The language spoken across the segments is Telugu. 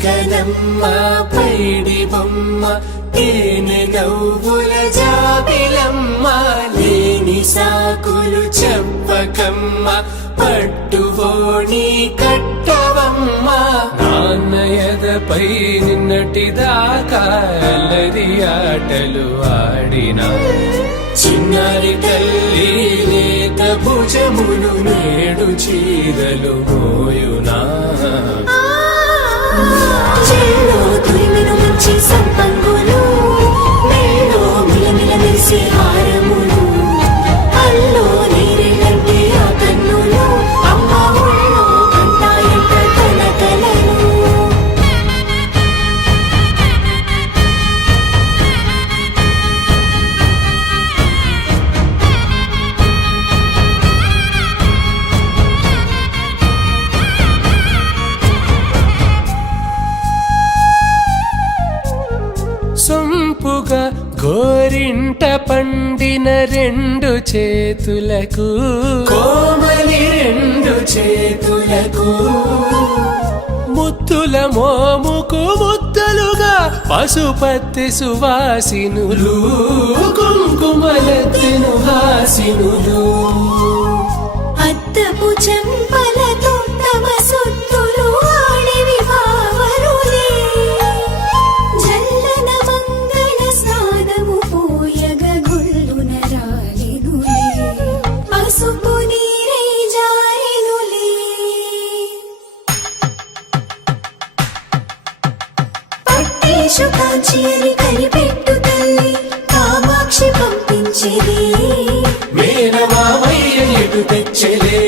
చుక్కనమ్మ పైడి బొమ్మ తేనె నవ్వుల జాబిలమ్మ లేని సాకులు చెప్పకమ్మ పట్టువోణి కట్టవమ్మ నాన్నయదపై నిన్నటిదాకా అల్లరి ఆటలు ఆడినా చిన్నారి తల్లి లేత భుజములు నేడు చీరలు మోయునా చెల్లో తురిమిన మంచి సంపంగులు మెల్లో మిలమిల మెరిసే హారములు అల్లో నీరెళ్ళంటే ఆ కన్నులు అమ్మ ఒళ్ళో కంటాయంట తన కలలు సొంపుగా గోరింట పండిన రెండు చేతులకు కోమలి రెండు చేతులకు ముత్తుల మోముకు ముద్దలుగా పసుపత్తి సువాసినులు కుంకుమలెత్తిను హాసినులు అద్దపు చెంపలతో తమ సొత్తులు ఆడివి బావరులే జల్లన మంగళ స్నానము పోయగ గొల్లున రాలినులే పసుపు నీరై జారినులే పట్టేషు కాంచి అని కనిపెట్టు తల్లి కామాక్షి పంపించిది మేనమామయ్య ఎటు తెచ్చలే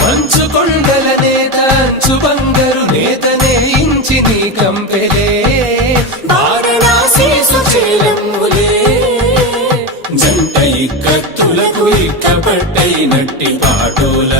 మంచు కొండల నేత అంచు బంగారు నేతనే ఇంచి నీ కంపెలే వారణాసి సుచేలమ్ములే జంట ఇక్కత్తులకు ఇక్కపట్టైనట్టి పాటోల